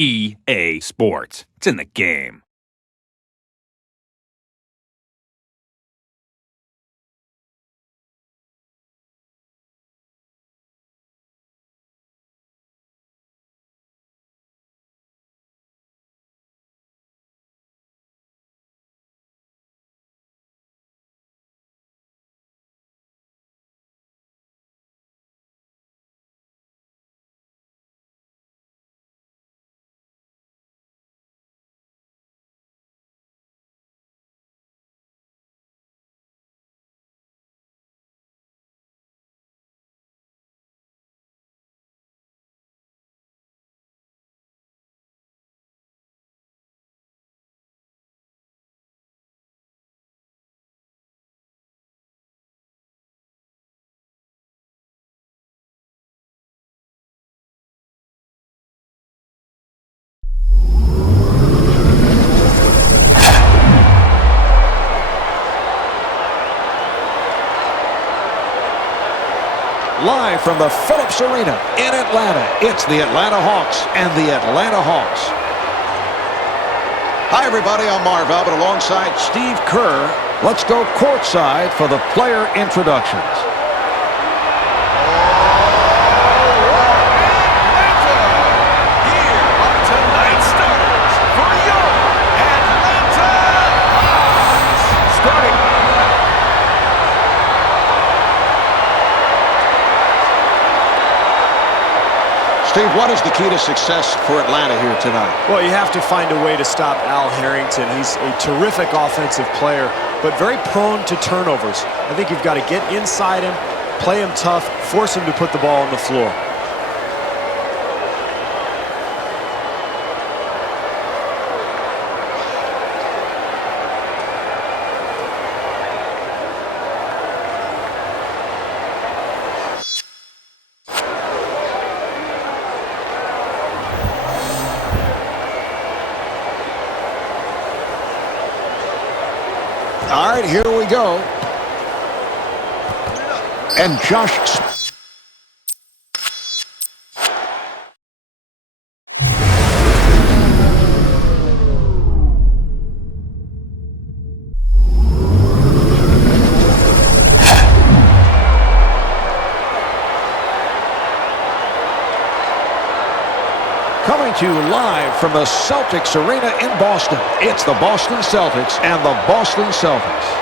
EA Sports. It's in the game. Live from the Phillips Arena in Atlanta, it's the Atlanta Hawks and the Atlanta Hawks. Hi, everybody. I'm Marv Albert alongside Steve Kerr. Let's go courtside for the player introductions. Steve, what is the key to success for Atlanta here tonight? Well, you have to find a way to stop Al Harrington. He's a terrific offensive player, but very prone to turnovers. I think you've got to get inside him, play him tough, force him to put the ball on the floor. All right, here we go. And Josh. Coming to you live from the Celtics Arena in Boston. It's the Boston Celtics and the Boston Celtics.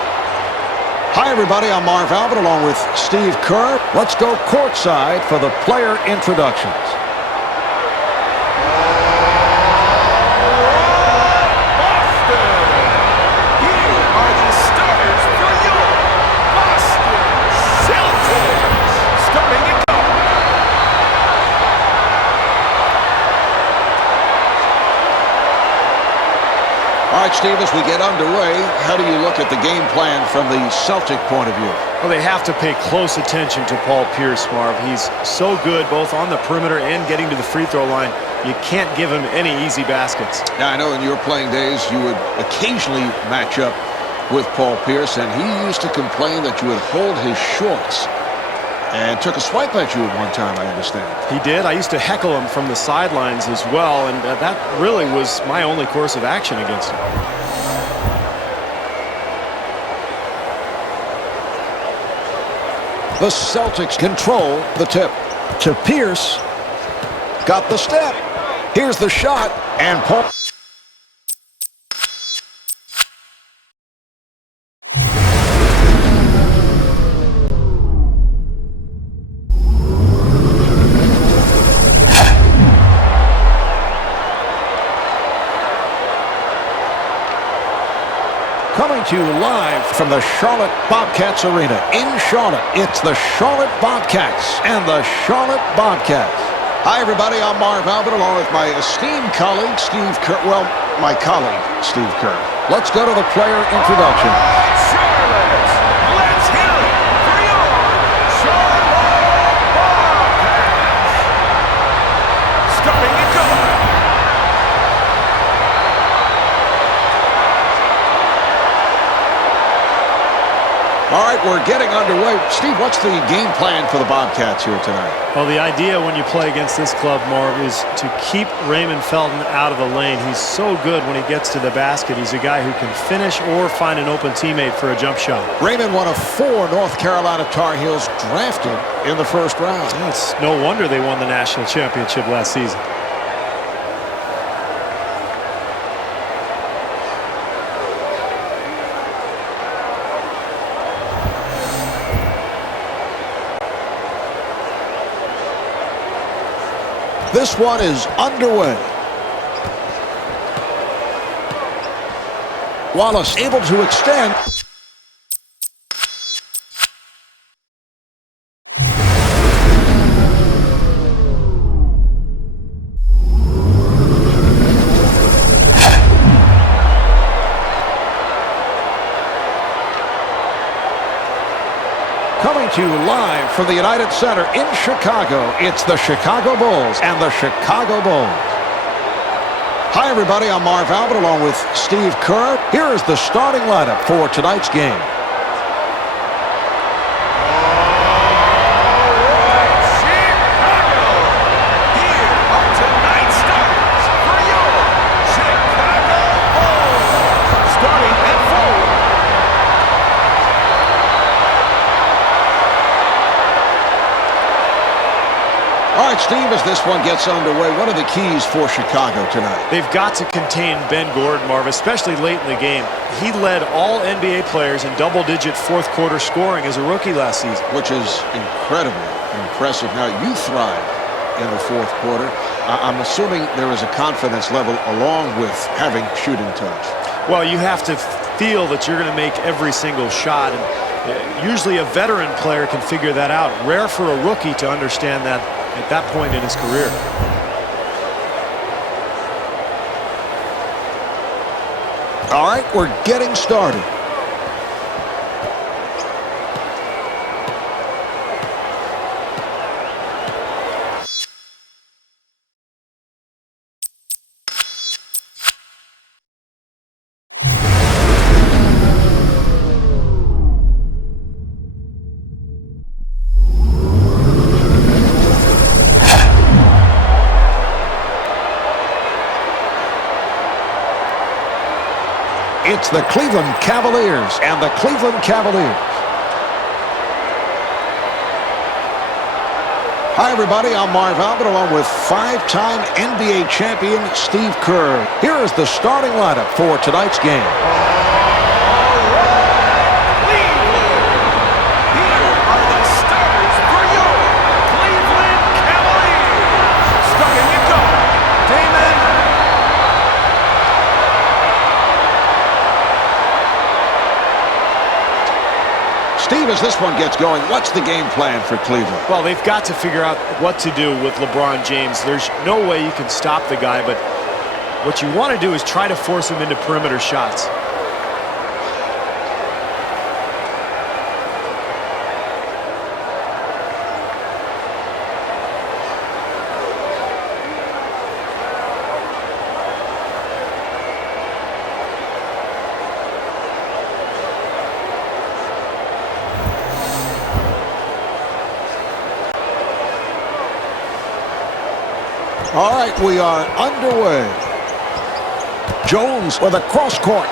Hi, everybody. I'm Marv Albert along with Steve Kerr. Let's go courtside for the player introductions. All right, Steve, as we get underway, how do you look at the game plan from the Celtic point of view? Well, they have to pay close attention to Paul Pierce, Marv. He's so good both on the perimeter and getting to the free throw line. You can't give him any easy baskets. Now, I know in your playing days you would occasionally match up with Paul Pierce, and he used to complain that you would hold his shorts. And took a swipe at you at one time, I understand. He did. I used to heckle him from the sidelines as well, and that really was my only course of action against him. The Celtics control the tip to Pierce. Got the step. Here's the shot, and Paul. Coming to you live from the Charlotte Bobcats Arena in Charlotte, it's the Charlotte Bobcats and the Charlotte Bobcats. Hi, everybody. I'm Marv Albert along with my esteemed colleague, Steve Kerr. Well, my colleague, Steve Kerr. Let's go to the player introduction. Charlotte, let's hear it for your Charlotte Bobcats. Starting at guard. All right, we're getting underway. Steve, what's the game plan for the Bobcats here tonight? Well, the idea when you play against this club, Marv, is to keep Raymond Felton out of the lane. He's so good when he gets to the basket. He's a guy who can finish or find an open teammate for a jump shot. Raymond, one of 4 North Carolina Tar Heels drafted in the first round. Yeah, it's no wonder they won the national championship last season. This one is underway. Wallace able to extend. Coming to you live from the United Center in Chicago, it's the Chicago Bulls and the Chicago Bulls. Hi, everybody. I'm Marv Albert along with Steve Kerr. Here is the starting lineup for tonight's game. All right, Steve, as this one gets underway, what are the keys for Chicago tonight? They've got to contain Ben Gordon, Marv, especially late in the game. He led all NBA players in double-digit fourth-quarter scoring as a rookie last season. Which is incredibly impressive. Now, you thrived in the fourth quarter. I'm assuming there is a confidence level along with having shooting touch. Well, you have to feel that you're going to make every single shot. And usually a veteran player can figure that out. Rare for a rookie to understand that at that point in his career. All right, we're getting started. It's the Cleveland Cavaliers and the Cleveland Cavaliers. Hi, everybody. I'm Marv Albert along with 5-time NBA champion Steve Kerr. Here is the starting lineup for tonight's game. Steve, as this one gets going, what's the game plan for Cleveland? Well, they've got to figure out what to do with LeBron James. There's no way you can stop the guy, but what you want to do is try to force him into perimeter shots. All right, we are underway. Jones with a cross court.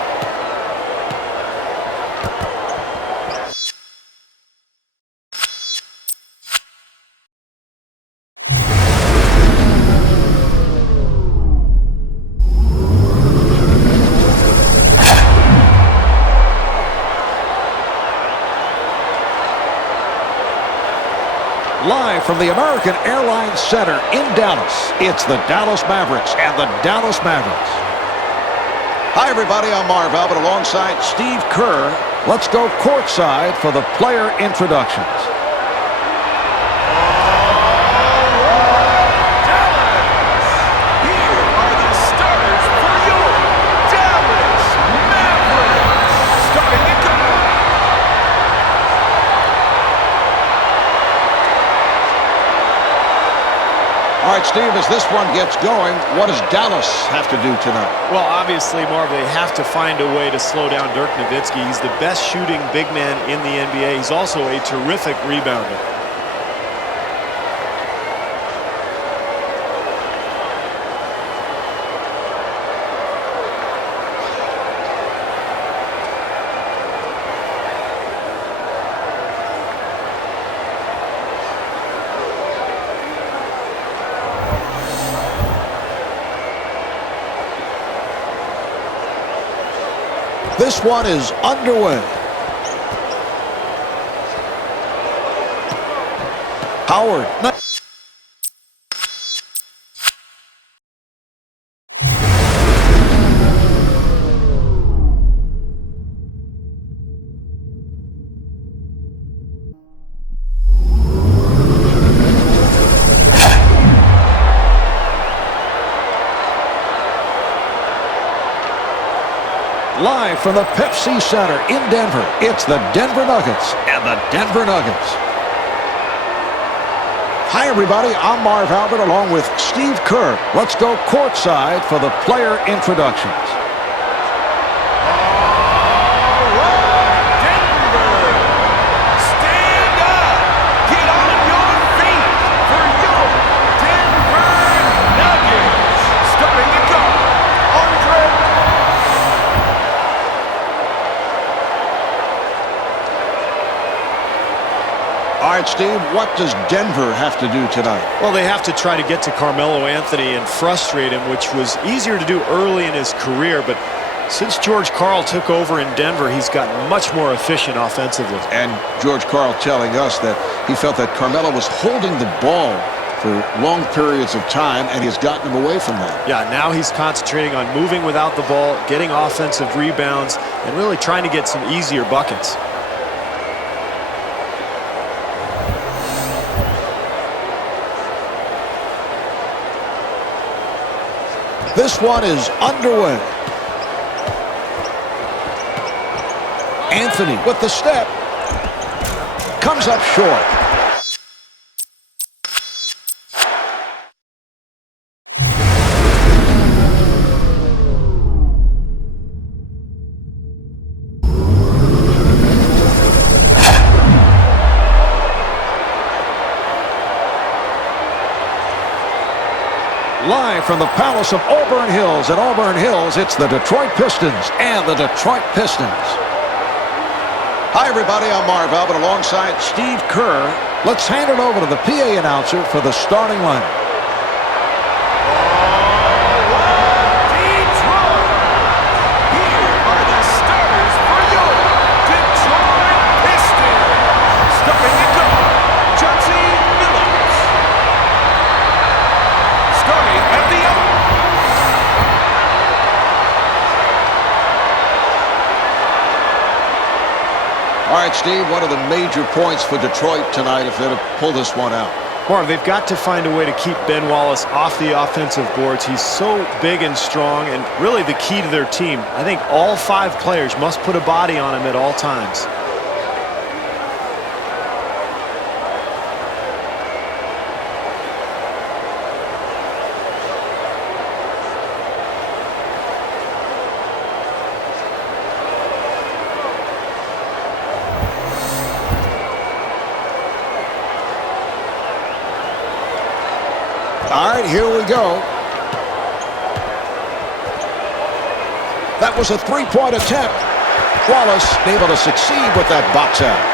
Live from the American Airlines Center in Dallas, it's the Dallas Mavericks and the Dallas Mavericks. Hi, everybody. I'm Marv Albert alongside Steve Kerr. Let's go courtside for the player introductions. All right, Steve, as this one gets going, what does Dallas have to do tonight? Well, obviously, Marv, they have to find a way to slow down Dirk Nowitzki. He's the best shooting big man in the NBA. He's also a terrific rebounder. This one is underway. Howard. Live from the Pepsi Center in Denver, it's the Denver Nuggets and the Denver Nuggets. Hi, everybody. I'm Marv Albert along with Steve Kerr. Let's go courtside for the player introductions. All right, Denver. Stand up. Get on your feet for your Denver Nuggets. Starting to go. Andre. All right, Steve, what does Denver have to do tonight? Well, they have to try to get to Carmelo Anthony and frustrate him, which was easier to do early in his career. But since George Karl took over in Denver, he's gotten much more efficient offensively. And George Karl telling us that he felt that Carmelo was holding the ball for long periods of time, and he's gotten him away from that. Yeah, now he's concentrating on moving without the ball, getting offensive rebounds, and really trying to get some easier buckets. This one is underway. Anthony with the step. Comes up short. Live from the Palace of Auburn Hills. At Auburn Hills, it's the Detroit Pistons and the Detroit Pistons. Hi, everybody. I'm Marv Albert alongside Steve Kerr. Let's hand it over to the PA announcer for the starting lineup. All right, Detroit. Here are the starters for your Detroit Pistons. Starting to go. Chauncey Phillips. Starting at the elbow. All right, Steve, what are the major points for Detroit tonight if they're to pull this one out? Marv, they've got to find a way to keep Ben Wallace off the offensive boards. He's so big and strong and really the key to their team. I think all 5 players must put a body on him at all times. All right, here we go. That was a three-point attempt. Wallace able to succeed with that box out.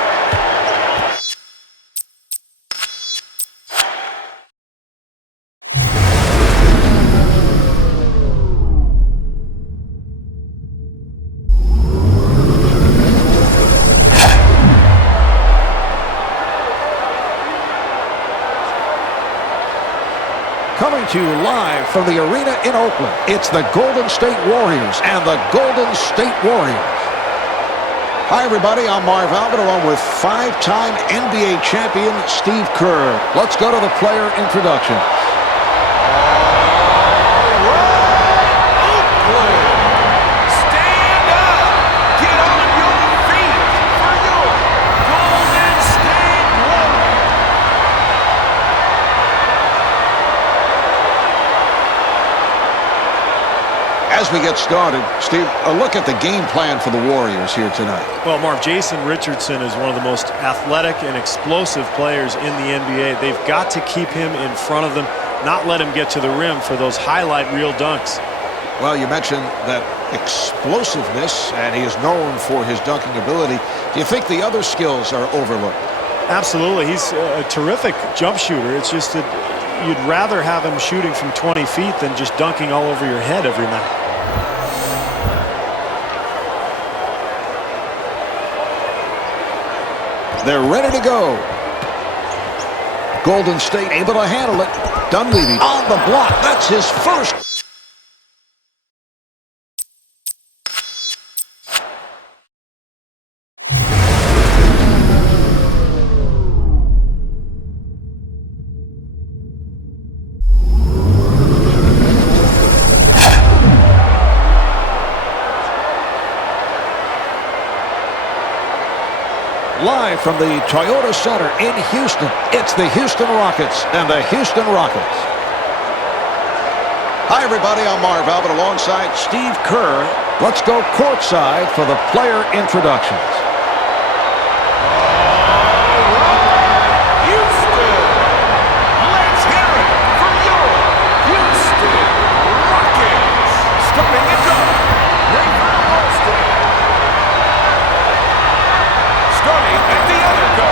Coming to you live from the arena in Oakland, it's the Golden State Warriors and the Golden State Warriors. Hi, everybody. I'm Marv Albert along with 5-time NBA champion Steve Kerr. Let's go to the player introduction. All right, Oakland. Stand up. Get on your feet for your Golden State Warriors. we get started, Steve, a look at the game plan for the Warriors here tonight. Well, Marv, Jason Richardson is one of the most athletic and explosive players in the NBA. They've got to keep him in front of them, not let him get to the rim for those highlight reel dunks. Well, you mentioned that explosiveness, and he is known for his dunking ability. Do you think the other skills are overlooked? Absolutely. He's a terrific jump shooter. It's just that you'd rather have him shooting from 20 feet than just dunking all over your head every night. They're ready to go. Golden State able to handle it. Dunleavy on the block. That's his first. Live from the Toyota Center in Houston, it's the Houston Rockets and the Houston Rockets. Hi, everybody. I'm Marv Albert alongside Steve Kerr. Let's go courtside for the player introductions. Houston, let's hear it for your Houston Rockets. Starting at guard, Rafer Alston. Starting at the other guard.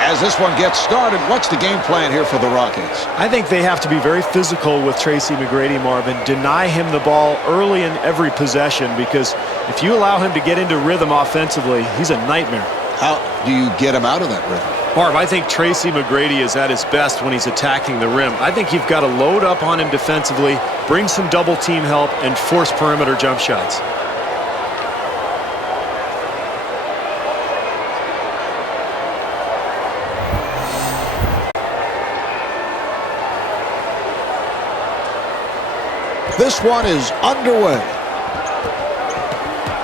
As this one gets started, what's the game plan here for the Rockets? I think they have to be very physical with Tracy McGrady, Marvin. Deny him the ball early in every possession, because if you allow him to get into rhythm offensively, he's a nightmare. How do you get him out of that rhythm? Marv, I think Tracy McGrady is at his best when he's attacking the rim. I think you've got to load up on him defensively, bring some double team help, and force perimeter jump shots. This one is underway.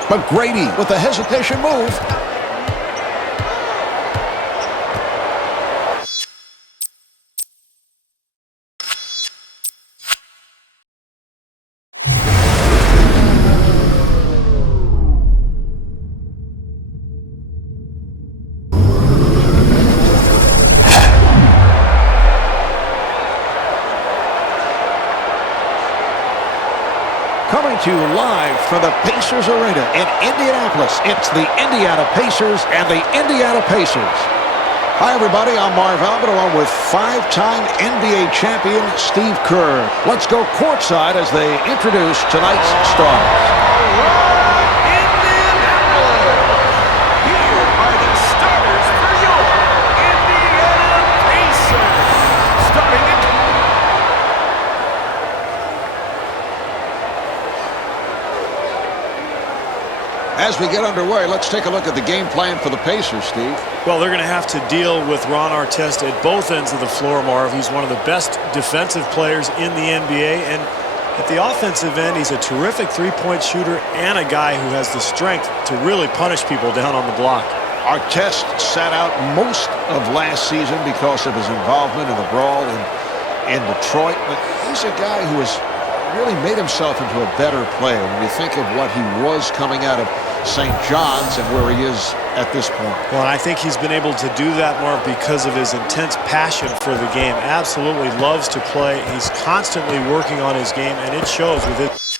McGrady with a hesitation move. Coming to you live from the Pacers Arena in Indianapolis, it's the Indiana Pacers and the Indiana Pacers. Hi, everybody. I'm Marv Albert along with five-time NBA champion Steve Kerr. Let's go courtside as they introduce tonight's stars. Here are the starters for your Indiana Pacers. Starting at As we get underway, let's take a look at the game plan for the Pacers, Steve. Well, they're going to have to deal with Ron Artest at both ends of the floor, Marv. He's one of the best defensive players in the NBA, and at the offensive end, he's a terrific three-point shooter and a guy who has the strength to really punish people down on the block. Artest sat out most of last season because of his involvement in the brawl in Detroit, but he's a guy who has really made himself into a better player when you think of what he was coming out of St. John's and where he is at this point. Well, and I think he's been able to do that, Marv, because of his intense passion for the game. Absolutely loves to play. He's constantly working on his game, and it shows with his...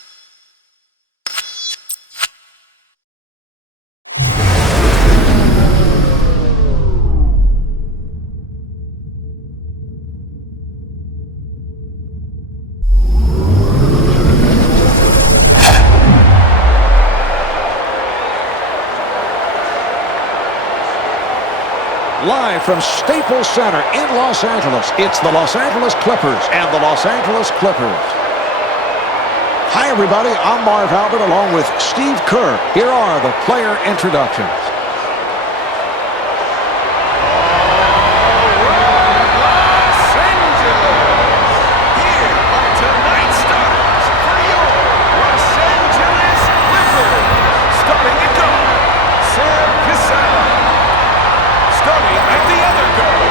Live from Staples Center in Los Angeles, it's the Los Angeles Clippers and the Los Angeles Clippers. Hi, everybody. I'm Marv Albert along with Steve Kerr. Here are the player introductions. Starting at the other guard,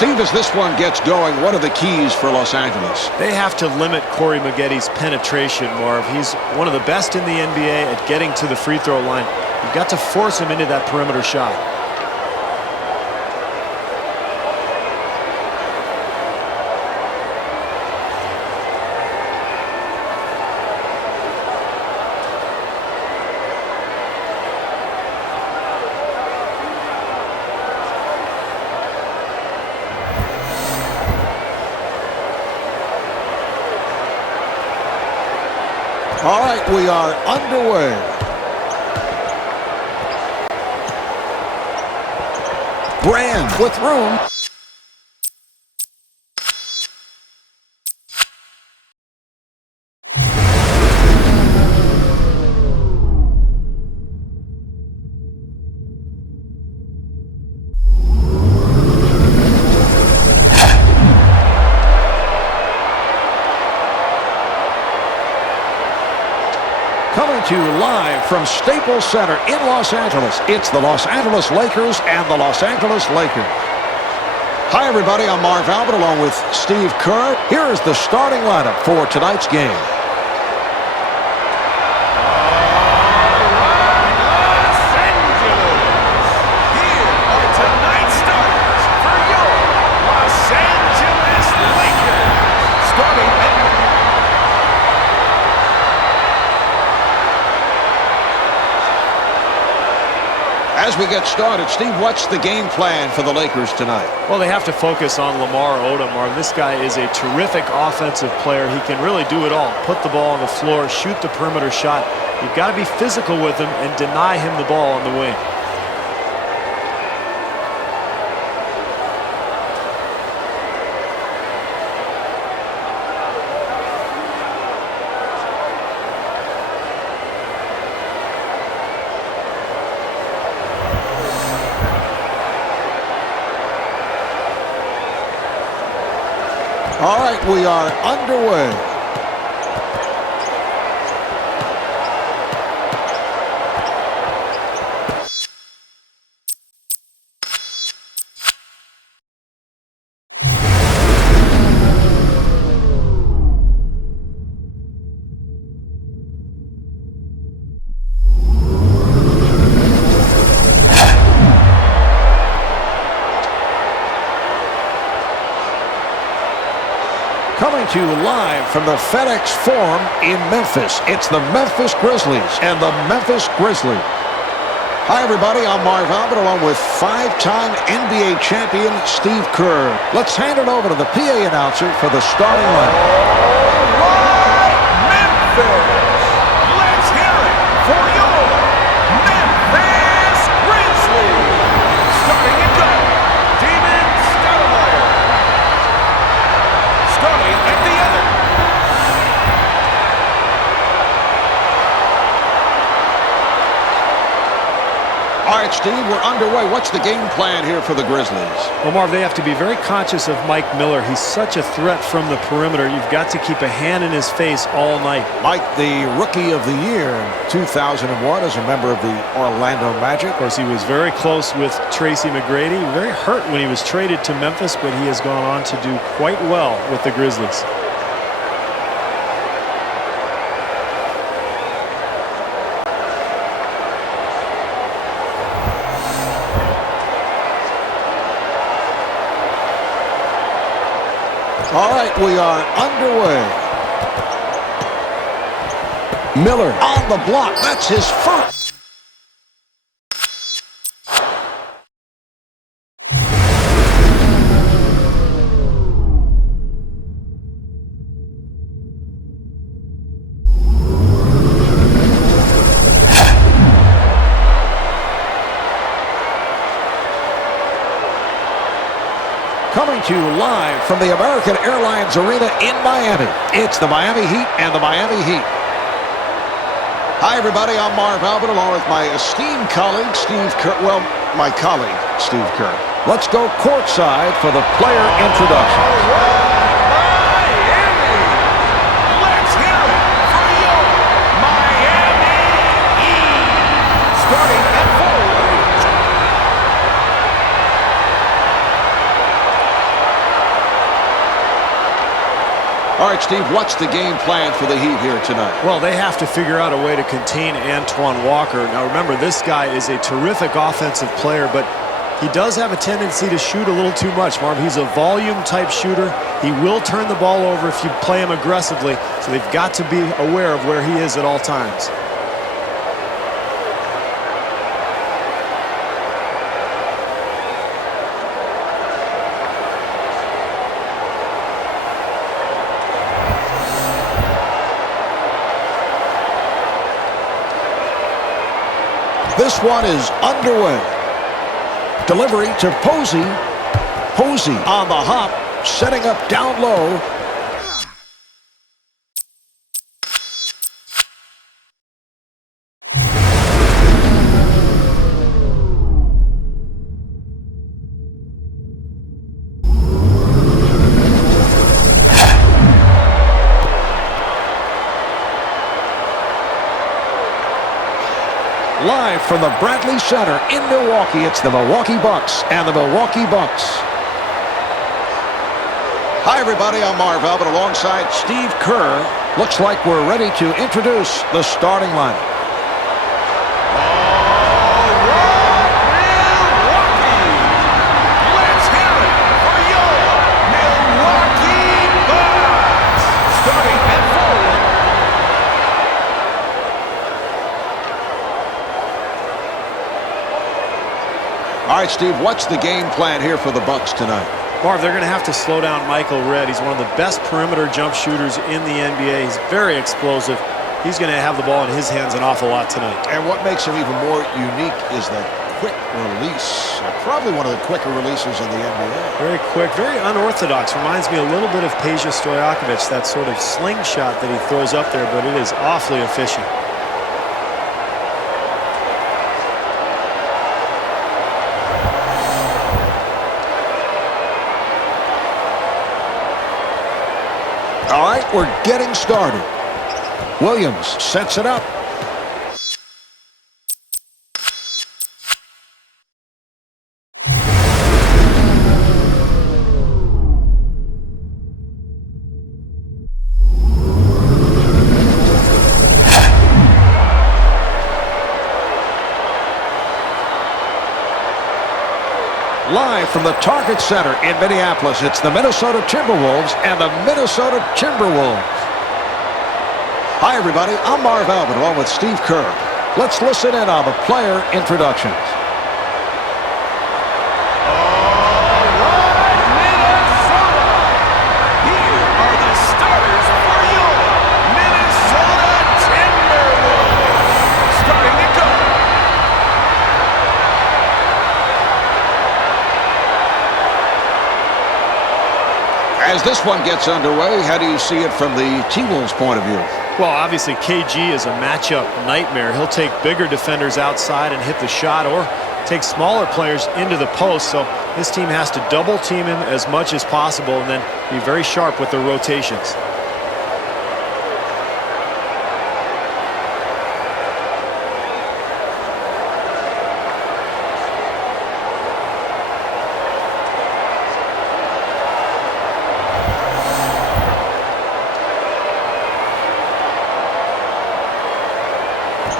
Steve, as this one gets going, what are the keys for Los Angeles? They have to limit Corey Maggetti's penetration, Marv. He's one of the best in the NBA at getting to the free throw line. You've got to force him into that perimeter shot. All right, we are underway. Brand with room. Coming to you live from Staples Center in Los Angeles, it's the Los Angeles Lakers and the Los Angeles Lakers. Hi, everybody. I'm Marv Albert along with Steve Kerr. Here is the starting lineup for tonight's game. Los Angeles. Here are tonight's starters for your Los Angeles Lakers. Starting at As we get started, Steve, what's the game plan for the Lakers tonight? Well, they have to focus on Lamar Odom. This guy is a terrific offensive player. He can really do it all. Put the ball on the floor, shoot the perimeter shot. You've got to be physical with him and deny him the ball on the wing. All right, we are underway. Coming to you live from the FedEx Fourm in Memphis, it's the Memphis Grizzlies and the Memphis Grizzlies. Hi, everybody. I'm Marv Albert along with five-time NBA champion Steve Kerr. Let's hand it over to the PA announcer for the starting lineup. All right, Memphis. Let's hear it for your Memphis Grizzlies. Starting at guard, Damon Stoudemire. Starting at the other. All right, Steve, we're underway. What's the game plan here for the Grizzlies? Well, Marv, they have to be very conscious of Mike Miller. He's such a threat from the perimeter. You've got to keep a hand in his face all night. Mike, the Rookie of the Year in 2001 as a member of the Orlando Magic. Of course, he was very close with Tracy McGrady. Very hurt when he was traded to Memphis, but he has gone on to do quite well with the Grizzlies. All right, we are underway. Miller on the block. That's his first. Coming to you live from the American Airlines Arena in Miami. It's the Miami Heat and the Miami Heat. Hi, everybody. I'm Marv Albert along with my esteemed colleague, Steve Kerr. Well, my colleague, Steve Kerr. Let's go courtside for the player introductions. Miami. Let's hear it for your Miami Heat. Starting at forward. All right, Steve, what's the game plan for the Heat here tonight? Well, they have to figure out a way to contain Antoine Walker. Now, remember, this guy is a terrific offensive player, but he does have a tendency to shoot a little too much, Marv. He's a volume-type shooter. He will turn the ball over if you play him aggressively, so they've got to be aware of where he is at all times. This one is underway. Delivery to Posey. Posey on the hop, setting up down low. Live from the Bradley Center in Milwaukee, it's the Milwaukee Bucks and the Milwaukee Bucks. Hi, everybody. I'm Marv Albert alongside Steve Kerr. Looks like we're ready to introduce the starting line. All right, Milwaukee. Let's hear it for your Milwaukee Bucks. Starting at forward. All right, Steve, what's the game plan here for the Bucks tonight? Marv, they're going to have to slow down Michael Redd. He's one of the best perimeter jump shooters in the NBA. He's very explosive. He's going to have the ball in his hands an awful lot tonight. And what makes him even more unique is that quick release. Probably one of the quicker releases in the NBA. Very quick, very unorthodox. Reminds me a little bit of Peja Stojakovic, that sort of slingshot that he throws up there, but it is awfully efficient. All right, we're getting started. Williams sets it up. Live from the Target Center in Minneapolis, it's the Minnesota Timberwolves and the Minnesota Timberwolves. Hi, everybody. I'm Marv Albert along with Steve Kerr. Let's listen in on the player introductions. All right, Minnesota. Here are the starters for your Minnesota Timberwolves. Starting to go. As this one gets underway, how do you see it from the T-Wolves' point of view? Well, obviously, KG is a matchup nightmare. He'll take bigger defenders outside and hit the shot, or take smaller players into the post. So this team has to double team him as much as possible and then be very sharp with their rotations.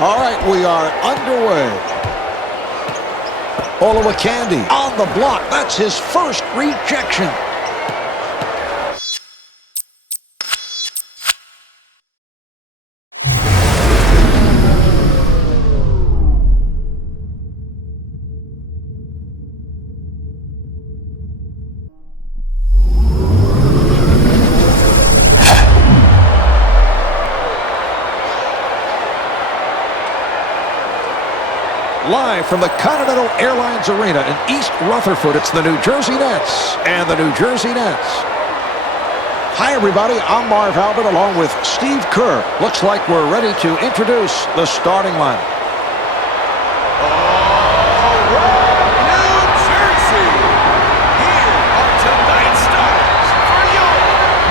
All right, we are underway. Olowokandi on the block. That's his first rejection. Live from the Continental Airlines Arena in East Rutherford, it's the New Jersey Nets and the New Jersey Nets. Hi, everybody. I'm Marv Albert along with Steve Kerr. Looks like we're ready to introduce the starting line. All right, New Jersey. Here are tonight's starters for your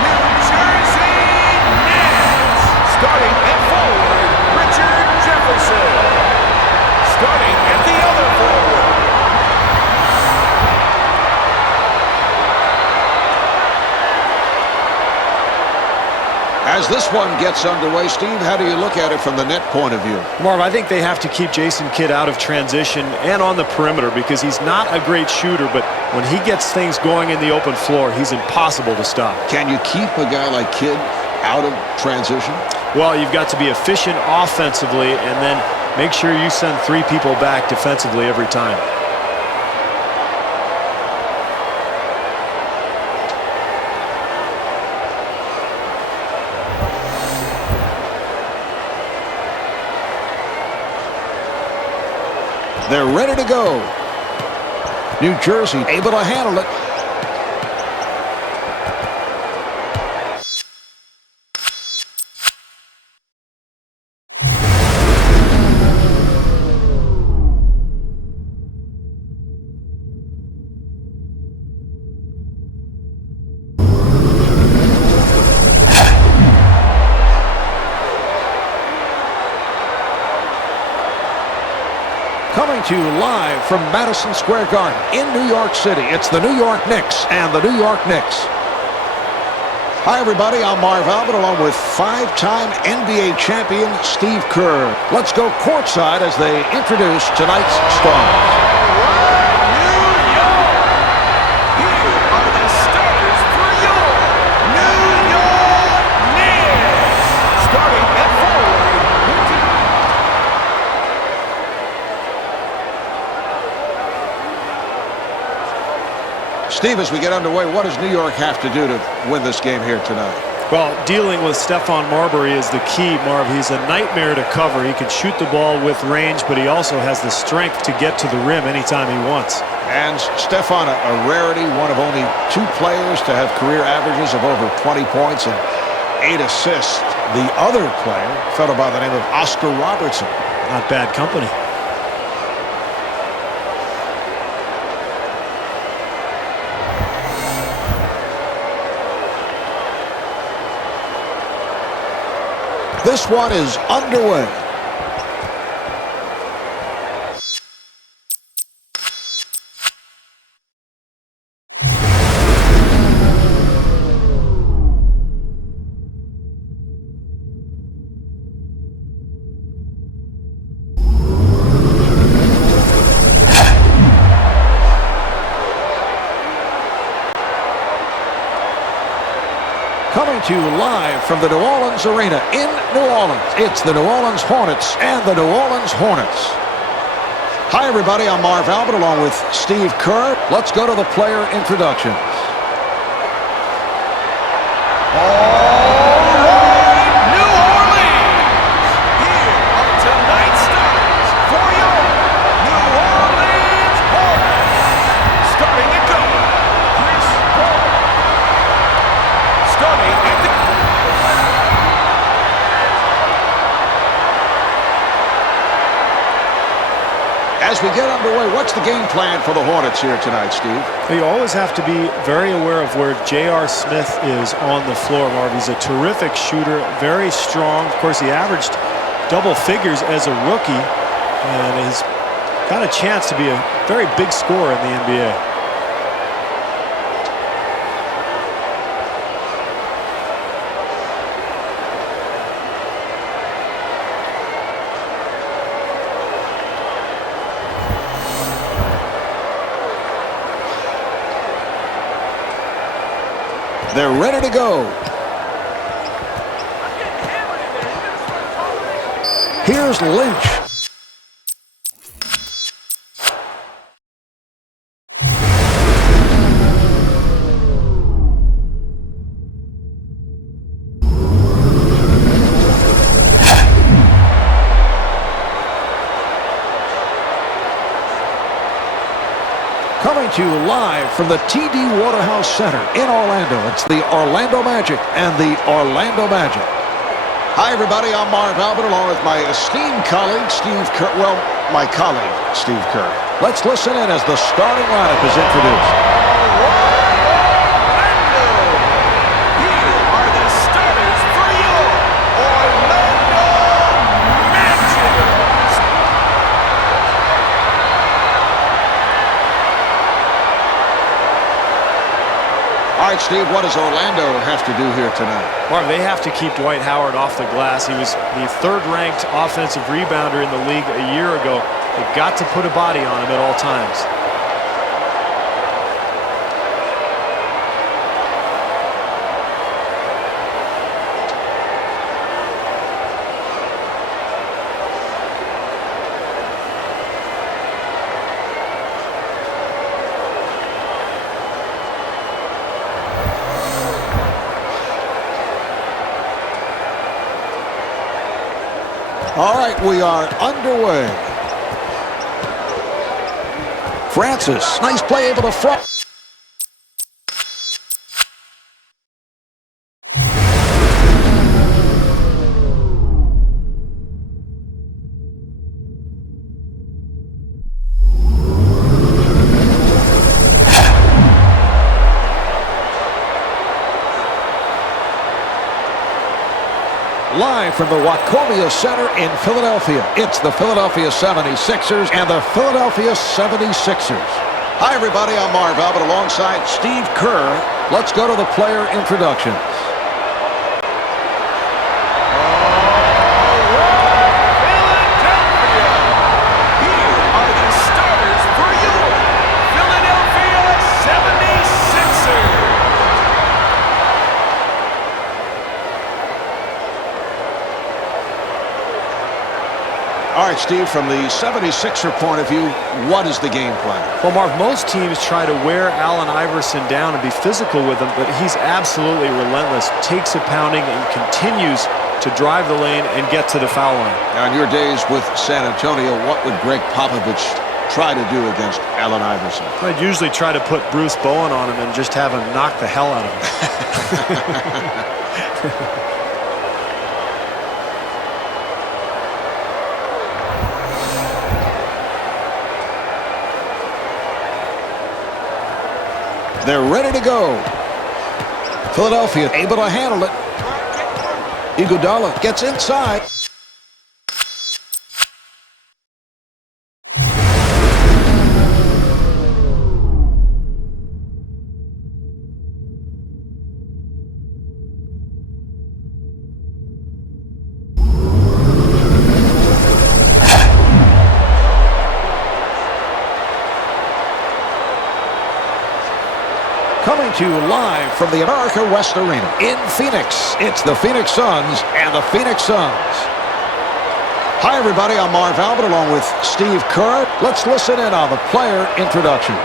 New Jersey Nets. Starting at forward, Richard Jefferson. Starting at the other forward. As this one gets underway, Steve, how do you look at it from the net point of view? Marv, I think they have to keep Jason Kidd out of transition and on the perimeter because he's not a great shooter, but when he gets things going in the open floor, he's impossible to stop. Can you keep a guy like Kidd out of transition? Well, you've got to be efficient offensively and then make sure you send 3 people back defensively every time. They're ready to go. New Jersey able to handle it. Coming to you live from Madison Square Garden in New York City, it's the New York Knicks and the New York Knicks. Hi, everybody. I'm Marv Albert along with 5-time NBA champion Steve Kerr. Let's go courtside as they introduce tonight's stars. Steve, as we get underway, what does New York have to do to win this game here tonight? Well, dealing with Stephon Marbury is the key, Marv. He's a nightmare to cover. He can shoot the ball with range, but he also has the strength to get to the rim anytime he wants. And Stephon, a rarity, one of only 2 players to have career averages of over 20 points and 8 assists. The other player, a fellow by the name of Oscar Robertson. Not bad company. This one is underway. Coming to you live from the New Orleans Arena in New Orleans, it's the New Orleans Hornets and the New Orleans Hornets. Hi, everybody. I'm Marv Albert along with Steve Kerr. Let's go to the player introductions. As we get underway, what's the game plan for the Hornets here tonight, Steve? You always have to be very aware of where J.R. Smith is on the floor, Marv. He's a terrific shooter, very strong. Of course, he averaged double figures as a rookie, and he's got a chance to be a very big scorer in the NBA. They're ready to go. Here's Lynch. Coming to you live from the TD Waterhouse Center in Orlando. It's the Orlando Magic and the Orlando Magic. Hi, everybody. I'm Marv Albert along with my esteemed colleague, Steve Kerr. Well, my colleague, Steve Kerr. Let's listen in as the starting lineup is introduced. All right, Steve, what does Orlando have to do here tonight? Marv, they have to keep Dwight Howard off the glass. He was the third-ranked offensive rebounder in the league a year ago. They've got to put a body on him at all times. All right, we are underway. Francis, nice play, able to front. Live from the Wachovia Center in Philadelphia, it's the Philadelphia 76ers and the Philadelphia 76ers. Hi, everybody. I'm Marv Albert alongside Steve Kerr. Let's go to the player introductions. All right, Steve, from the 76er point of view, what is the game plan? Well, Marv, most teams try to wear Allen Iverson down and be physical with him, but he's absolutely relentless, takes a pounding, and continues to drive the lane and get to the foul line. Now, in your days with San Antonio, what would Greg Popovich try to do against Allen Iverson? I'd usually try to put Bruce Bowen on him and just have him knock the hell out of him. They're ready to go. Philadelphia able to handle it. Iguodala gets inside. Coming to you live from the Arco West Arena in Phoenix, it's the Phoenix Suns and the Phoenix Suns. Hi, everybody. I'm Marv Albert along with Steve Kerr. Let's listen in on the player introductions.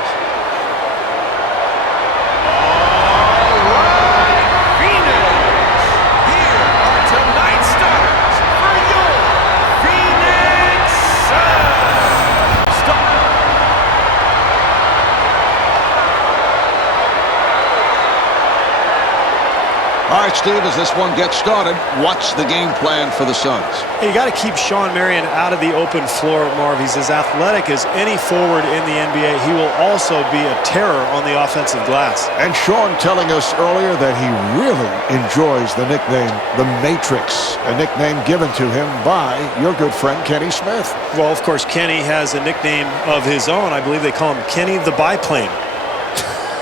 All right, Steve, as this one gets started, what's the game plan for the Suns? Hey, you got to keep Sean Marion out of the open floor, Marv. He's as athletic as any forward in the NBA. He will also be a terror on the offensive glass. And Sean telling us earlier that he really enjoys the nickname The Matrix, a nickname given to him by your good friend Kenny Smith. Well, of course, Kenny has a nickname of his own. I believe they call him Kenny the Biplane.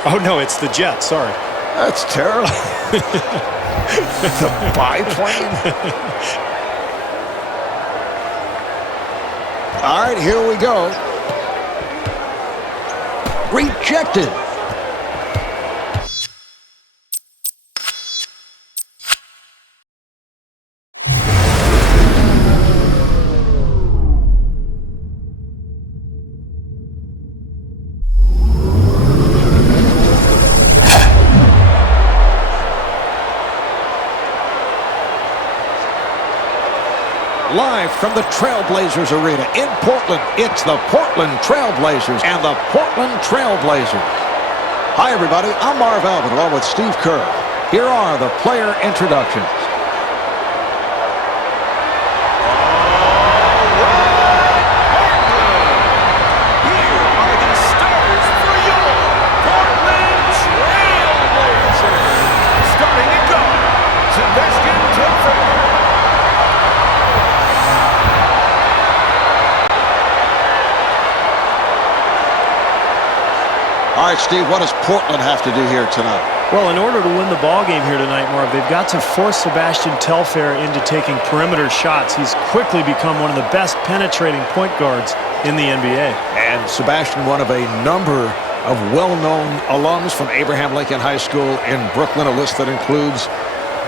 Oh, no, it's the Jet. Sorry. That's terrible. The biplane? All right, here we go. Rejected. Live from the Trailblazers Arena in Portland, it's the Portland Trailblazers and the Portland Trailblazers. Hi, everybody. I'm Marv Albert along with Steve Kerr. Here are the player introductions. All right, Steve, what does Portland have to do here tonight? Well, in order to win the ball game here tonight, Marv, they've got to force Sebastian Telfair into taking perimeter shots. He's quickly become one of the best penetrating point guards in the NBA. And Sebastian, one of a number of well-known alums from Abraham Lincoln High School in Brooklyn, a list that includes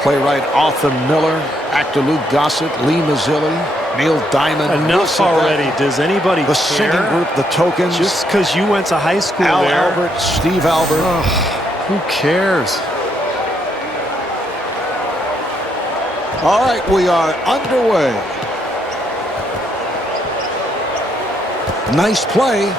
playwright Arthur Miller, actor Luke Gossett, Lee Mazzilli, Neil Diamond. Enough already. Does anybody care? The singing group, the Tokens. Just because you went to high school Al there. Albert, Steve Albert. Who cares? All right, we are underway. Nice play.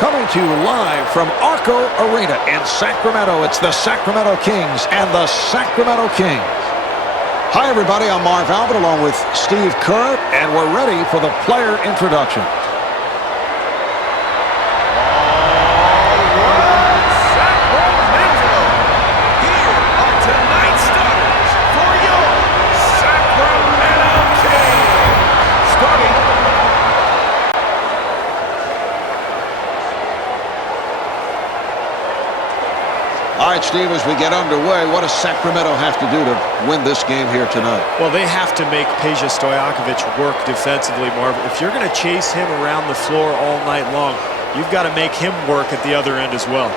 Coming to you live from Arco Arena in Sacramento, it's the Sacramento Kings and the Sacramento Kings. Hi, everybody. I'm Marv Albert along with Steve Kerr, and we're ready for the player introduction. Sacramento. Here are tonight's starters for your Sacramento Kings. Starting. All right, Steve, as we get underway, what does Sacramento have to do to win this game here tonight? Well, they have to make Peja Stojakovic work defensively, Marv. If you're going to chase him around the floor all night long, you've got to make him work at the other end as well.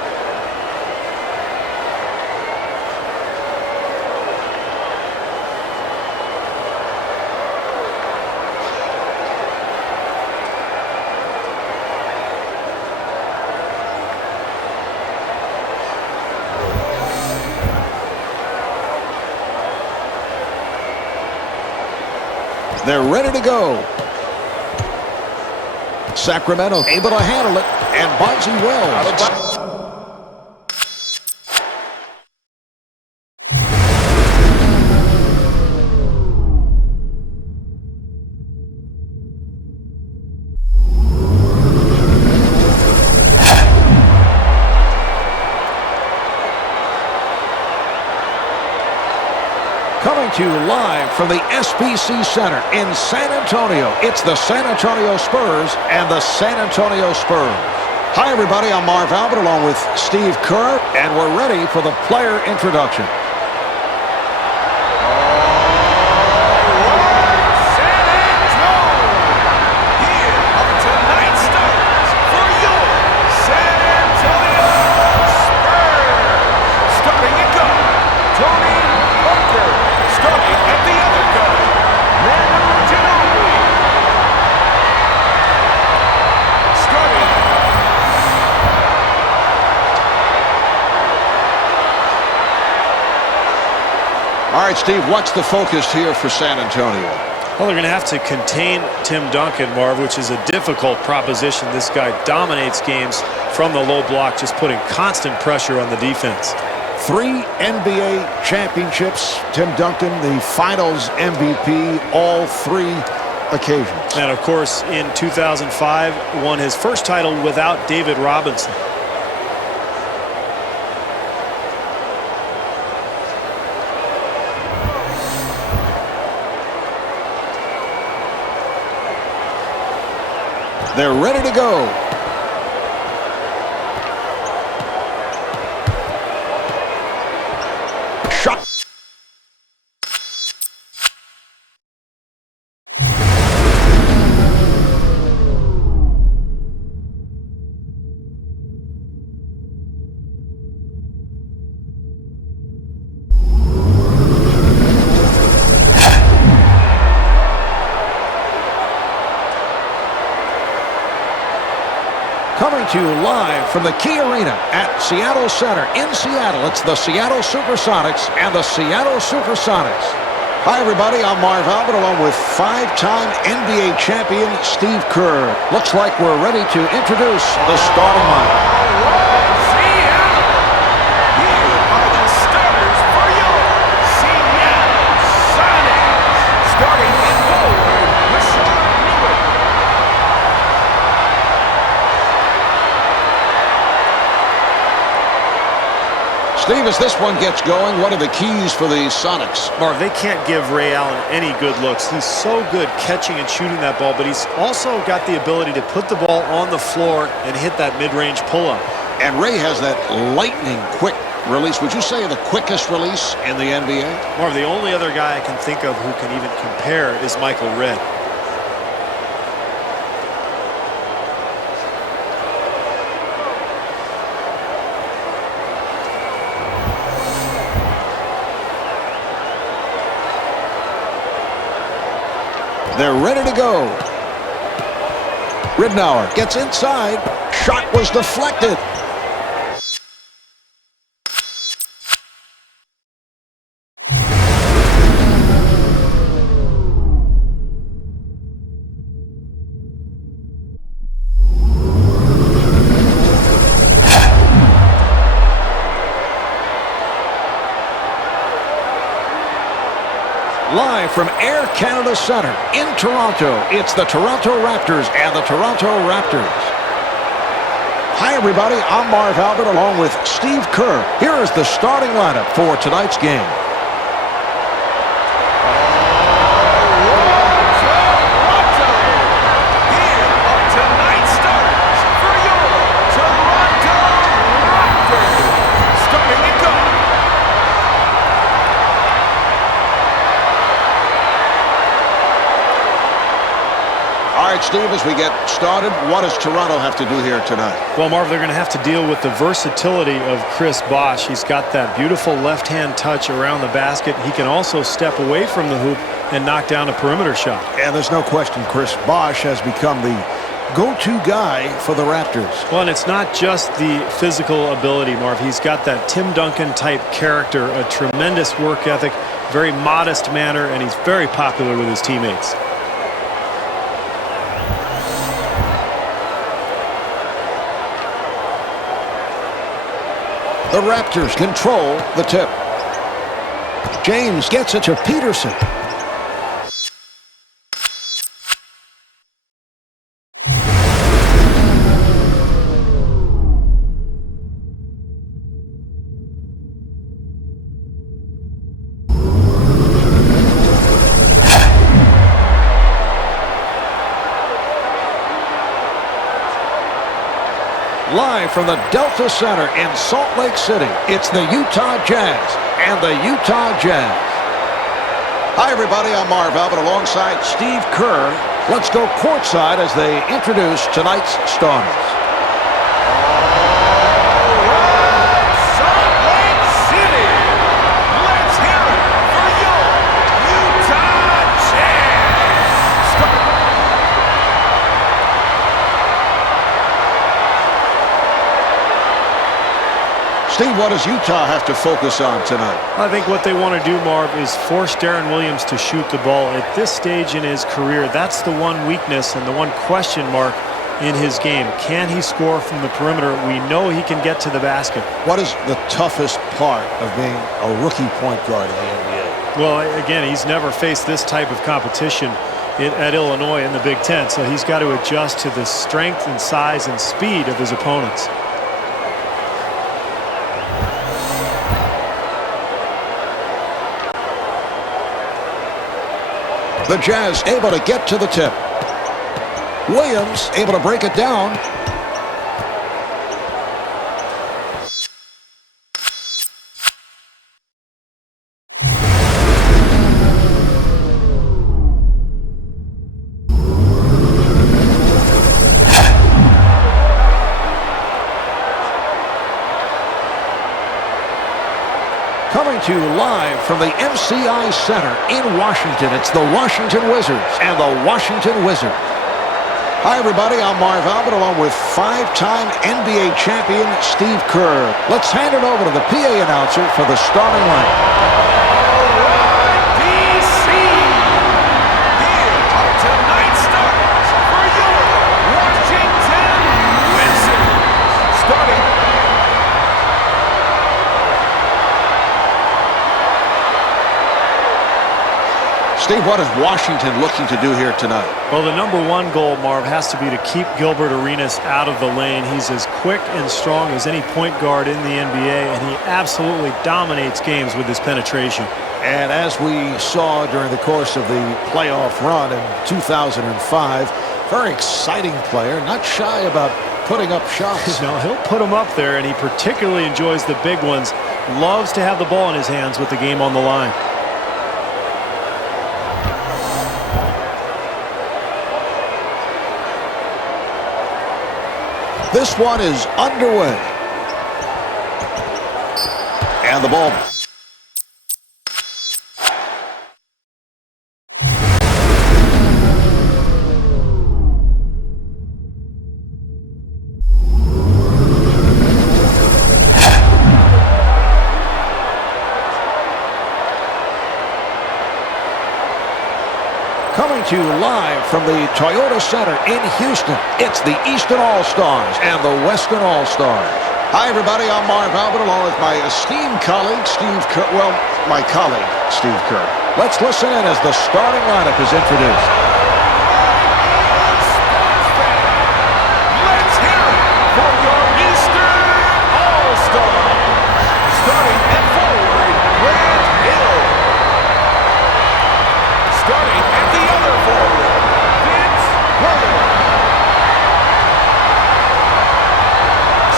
They're ready to go. Sacramento able to handle it, and Bonzi Wells. Coming to you live from the SBC Center in San Antonio, it's the San Antonio Spurs and the San Antonio Spurs. Hi, everybody. I'm Marv Albert along with Steve Kerr, and we're ready for the player introduction. All right, Steve, what's the focus here for San Antonio? Well, they're going to have to contain Tim Duncan, Marv, which is a difficult proposition. This guy dominates games from the low block, just putting constant pressure on the defense. 3 NBA championships. Tim Duncan, the finals MVP, all 3 occasions. And, of course, in 2005, won his first title without David Robinson. They're ready to go. Shot. Coming to you live from the Key Arena at Seattle Center in Seattle. It's the Seattle Supersonics and the Seattle Supersonics. Hi, everybody. I'm Marv Albert along with 5-time NBA champion Steve Kerr. Looks like we're ready to introduce the starting lineup. Seattle. Here are the starters for your Seattle Sonics. Starting in forward, Steve, as this one gets going, what are the keys for the Sonics? Marv, they can't give Ray Allen any good looks. He's so good catching and shooting that ball, but he's also got the ability to put the ball on the floor and hit that mid-range pull-up. And Ray has that lightning quick release. Would you say the quickest release in the NBA? Marv, the only other guy I can think of who can even compare is Michael Redd. They're ready to go. Ridnour gets inside. Shot was deflected. Live from Air Canada Center in Toronto, it's the Toronto Raptors and the Toronto Raptors. Hi, everybody. I'm Marv Albert along with Steve Kerr. Here is the starting lineup for tonight's game. Steve, as we get started, what does Toronto have to do here tonight? Well, Marv, they're going to have to deal with the versatility of Chris Bosh. He's got that beautiful left-hand touch around the basket. He can also step away from the hoop and knock down a perimeter shot. And there's no question Chris Bosh has become the go-to guy for the Raptors. Well, and it's not just the physical ability, Marv. He's got that Tim Duncan-type character, a tremendous work ethic, very modest manner, and he's very popular with his teammates. The Raptors control the tip. James gets it to Peterson. Live from the Delta Center in Salt Lake City, it's the Utah Jazz and the Utah Jazz. Hi, everybody. I'm Marv Albert alongside Steve Kerr. Let's go courtside as they introduce tonight's starters. Steve, what does Utah have to focus on tonight? I think what they want to do, Marv, is force Deron Williams to shoot the ball. At this stage in his career, that's the one weakness and the one question mark in his game. Can he score from the perimeter? We know he can get to the basket. What is the toughest part of being a rookie point guard in the NBA? Well, again, he's never faced this type of competition at Illinois in the Big Ten, so he's got to adjust to the strength and size and speed of his opponents. The Jazz able to get to the tip. Williams able to break it down. Coming to you live from the MCI Center in Washington, it's the Washington Wizards and the Washington Wizards. Hi, everybody. I'm Marv Albert along with five-time NBA champion Steve Kerr. Let's hand it over to the PA announcer for the starting lineup. Steve, what is Washington looking to do here tonight? Well, the #1 goal, Marv, has to be to keep Gilbert Arenas out of the lane. He's as quick and strong as any point guard in the NBA, and he absolutely dominates games with his penetration. And as we saw during the course of the playoff run in 2005, very exciting player, not shy about putting up shots. No, he'll put them up there, and he particularly enjoys the big ones. Loves to have the ball in his hands with the game on the line. This one is underway. And the ball. Coming to you live from the Toyota Center in Houston, it's the Eastern All-Stars and the Western All-Stars. Hi, everybody. I'm Marv Albert, along with my esteemed colleague, Steve Kerr. Well, my colleague, Steve Kerr. Let's listen in as the starting lineup is introduced. Let's hear it for your Eastern All-Stars. Starting at forward, Grant Hill. Starting at the other forward, Vince Carter.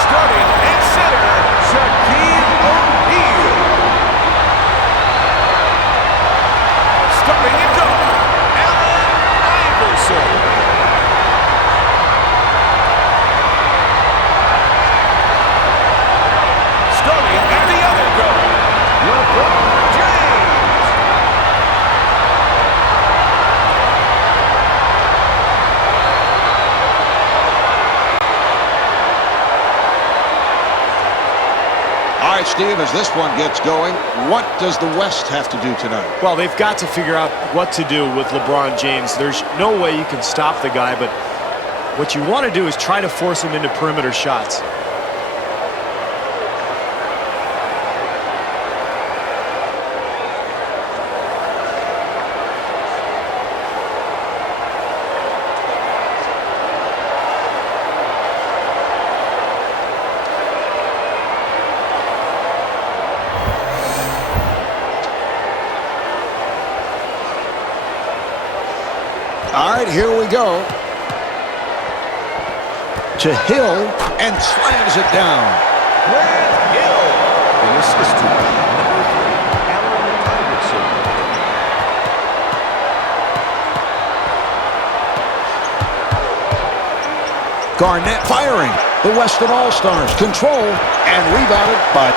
Starting at center, Shaquille O'Neal. Starting at guard, Allen Iverson. Starting at the other guard, LeBron James. All right, Steve, as this one gets going, what does the West have to do tonight? Well, they've got to figure out what to do with LeBron James. There's no way you can stop the guy, but what you want to do is try to force him into perimeter shots. All right, here we go. To Hill, and slams it down. Grant Hill. And assist to Allen Iverson. Garnett firing. The Western All-Stars control and rebounded by